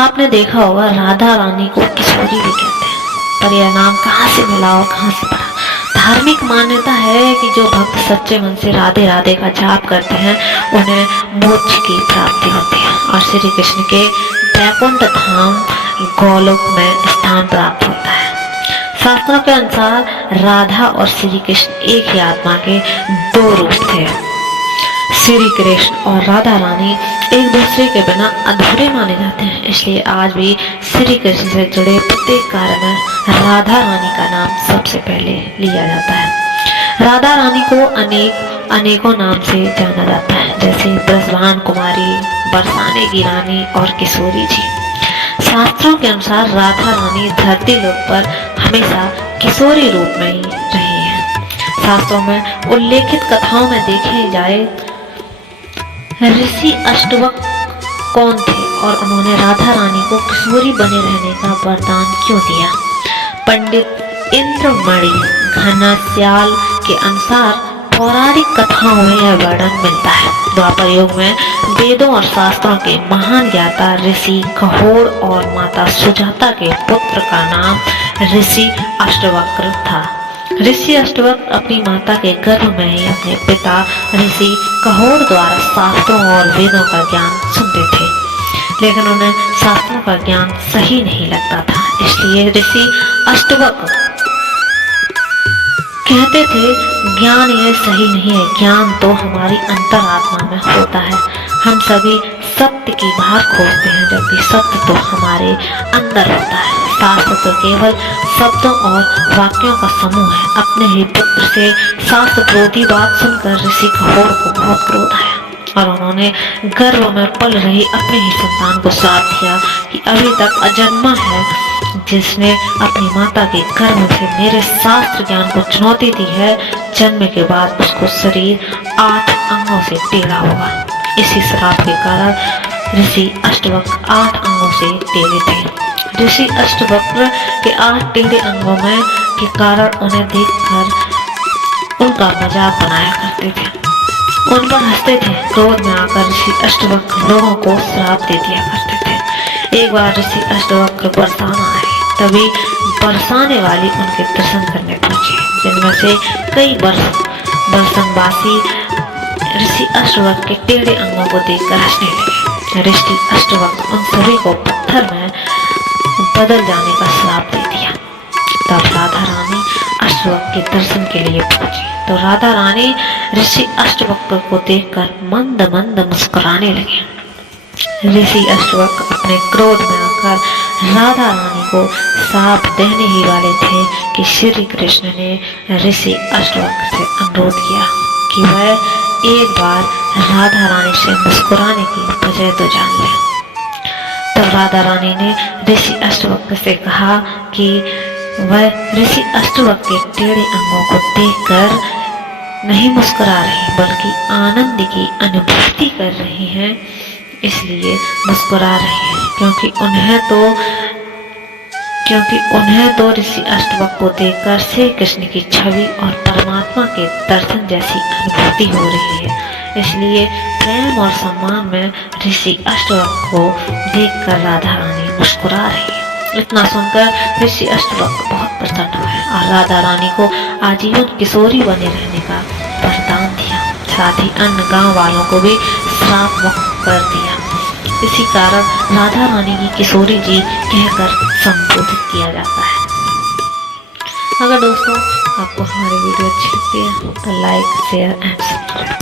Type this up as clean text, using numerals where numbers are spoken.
आपने देखा होगा राधा रानी को किशोरी भी कहते हैं, पर यह नाम कहाँ से मिला और कहाँ से पड़ा? धार्मिक मान्यता है कि जो भक्त सच्चे मन से राधे राधे का जाप करते हैं उन्हें मोक्ष की प्राप्ति होती है और श्री कृष्ण के वैकुंठ धाम गोलोक में स्थान प्राप्त होता है। शास्त्रों के अनुसार राधा और श्री कृष्ण एक ही आत्मा के दो रूप थे। श्री कृष्ण और राधा रानी एक दूसरे के बिना अधूरे माने जाते हैं, इसलिए आज भी श्री कृष्ण से जुड़े प्रत्येक कार्य में राधा रानी का नाम सबसे पहले लिया जाता है। राधा रानी को अनेकों नाम से जाना जाता है, जैसे ब्रजभान कुमारी, बरसाने की रानी और किशोरी जी। शास्त्रों के अनुसार राधा रानी धरती लोक पर हमेशा किशोरी रूप में ही रही है। शास्त्रों में उल्लेखित कथाओं में देखे जाए ऋषि अष्टवक कौन थे और उन्होंने राधा रानी को किशोरी बने रहने का वरदान क्यों दिया? पंडित इंद्रमणि घनश्याल के अनुसार पौराणिक कथाओं में यह वर्णन मिलता है। द्वापर युग में वेदों और शास्त्रों के महान ज्ञाता ऋषि कहोड़ और माता सुजाता के पुत्र का नाम ऋषि अष्टवक्र था। ऋषि अष्टवक्र अपनी माता के गर्भ में ही अपने पिता ऋषि कहोड़ द्वारा शास्त्रों और वेदों का ज्ञान सुनते थे, लेकिन उन्हें शास्त्रों का ज्ञान सही नहीं लगता था। इसलिए ऋषि अष्टवक्र कहते थे, ज्ञान यह सही नहीं है, ज्ञान तो हमारी अंतरात्मा में होता है। हम सभी सत्य की बाहर खोजते हैं, जबकि सत्य तो हमारे अंदर होता है। शास्त्र तो केवल शब्दों और वाक्यों का समूह है। अपने ही पुत्र से शास्त्र विरोधी बात सुनकर ऋषि कहोड़ को बहुत क्रोध आया और उन्होंने गर्भ में पल रही अपने ही संतान को श्राप दिया कि अभी तक अजन्मा है, जिसने अपनी माता के गर्भ से मेरे शास्त्र ज्ञान को चुनौती दी है, जन्म के बाद उसको शरीर 8 अंगों से टेढ़ा होगा। इसी श्राप के कारण ऋषि अष्टवक्र 8 अंगों से टेढ़े थे। ऋषि अष्टवक्र के 8 टेढ़े अंगों में के कारण उन्हें देखकर उनका मजाक बनाया करते थे, उन पर हंसते थे। क्रोध में आकर ऋषि अष्टवक्र लोगों को श्राप दे दिया करते थे। एक बार ऋषि अष्टवक्र बरसाना आए, तभी बरसाने वाली उनके दर्शन करने पहुंचे, जिनमें से कई बरसनवासी ऋषि अष्टवक्र के टेढ़े अंगों को देखकर हंसने लगे। ऋषि अष्टवक्र उन सभी को पत्थर में बदल जाने का श्राप दे दिया। तब राधा रानी अष्टवक्र के दर्शन के लिए पहुंची तो राधा रानी ऋषि अष्टवक्र को देखकर मंद मंद मुस्कुराने लगे। ऋषि अष्टवक्र अपने क्रोध में आकर राधा रानी को श्राप देने ही वाले थे कि श्री कृष्ण ने ऋषि अष्टवक्र से अनुरोध किया कि वह एक बार राधा रानी से मुस्कुराने की वजह तो जान ले। तब राधा रानी ने ऋषि अष्टवक्र से कहा कि वह ऋषि अष्टवक्र के टेढ़े अंगों को देखकर नहीं मुस्कुरा रही, बल्कि आनंद की अनुभूति कर रही हैं, इसलिए मुस्कुरा रही हैं, क्योंकि उन्हें तो ऋषि अष्टवक्र को देखकर श्री कृष्ण की छवि और परमात्मा के दर्शन जैसी अनुभूति हो रही है। इसलिए प्रेम और सम्मान में ऋषि अष्टवक्र को देखकर राधा रानी मुस्कुरा रही है। इतना सुनकर ऋषि अष्टवक्र बहुत प्रसन्न हुए और राधा रानी को आजीवन किशोरी बने रहने का वरदान दिया। साथ ही अन्य गांव वालों को भी श्राप मुक्त कर दिया। इसी कारण राधा रानी की किशोरी जी कहकर संबोधित किया जाता है। अगर दोस्तों आपको हमारी वीडियो अच्छी लगती है तो लाइक, शेयर एंड सब्सक्राइब।